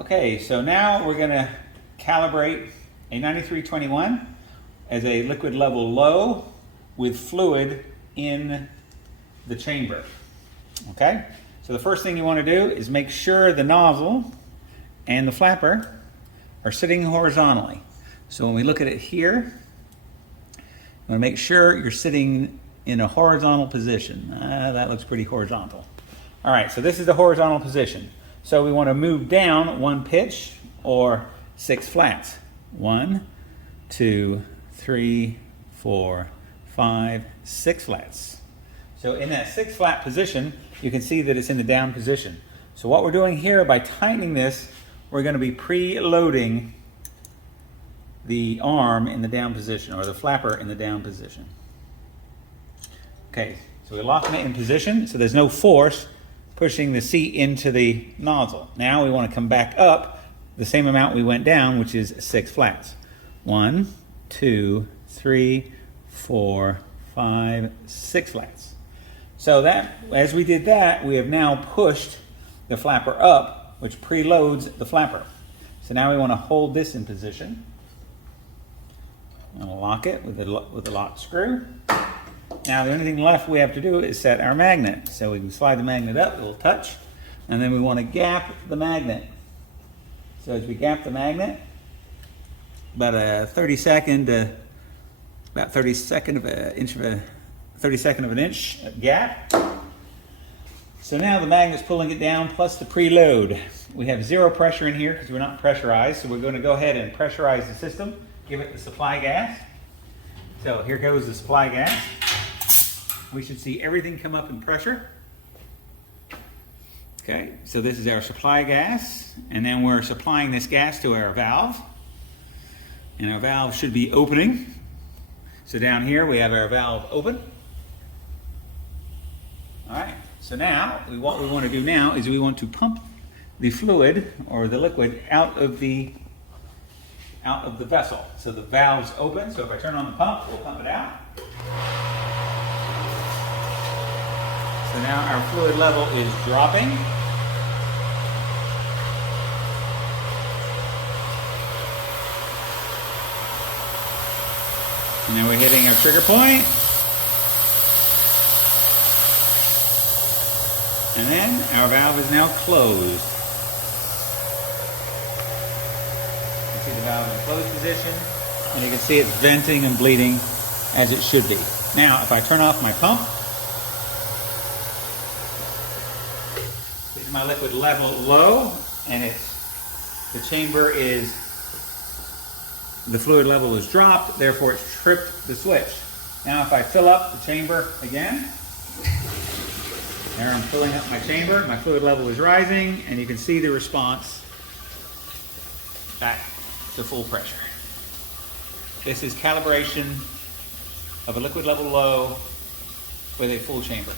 Okay, so now we're going to calibrate a 9321 as a liquid level low with fluid in the chamber. Okay, so the first thing you want to do is make sure the nozzle and the flapper are sitting horizontally. So when we look at it here, you want to make sure you're sitting in a horizontal position. That looks pretty horizontal. All right, so this is the horizontal position. So we want to move down one pitch or 6 flats. 1, 2, 3, 4, 5, 6 flats. So in that 6 flat position, you can see that it's in the down position. So what we're doing here by tightening this, we're going to be preloading the arm in the down position, or the flapper in the down position. Okay, so we're locking it in position so there's no force pushing the seat into the nozzle. Now we want to come back up the same amount we went down, which is 6 flats. 1, 2, 3, 4, 5, 6 flats. So that, as we did that, we have now pushed the flapper up, which preloads the flapper. So now we want to hold this in position. I'm going to lock it with the lock screw. Now the only thing left we have to do is set our magnet. So we can slide the magnet up, it'll touch, and then we want to gap the magnet. So as we gap the magnet, about a 32nd of an inch gap. So now the magnet's pulling it down plus the preload. We have 0 pressure in here because we're not pressurized, so we're going to go ahead and pressurize the system, give it the supply gas. So here goes the supply gas. We should see everything come up in pressure. Okay, so this is our supply gas, and then we're supplying this gas to our valve. And our valve should be opening. So down here we have our valve open. All right, so now what we want to do now is we want to pump the fluid or the liquid out of the vessel. So the valve's open, so if I turn on the pump, we'll pump it out. So now our fluid level is dropping. And now we're hitting our trigger point. And then our valve is now closed. You can see the valve in closed position, and you can see it's venting and bleeding as it should be. Now, if I turn off my pump, my liquid level low, and the chamber is, the fluid level is dropped, therefore it's tripped the switch. Now if I fill up the chamber again, there I'm filling up my chamber, my fluid level is rising, and you can see the response back to full pressure. This is calibration of a liquid level low with a full chamber.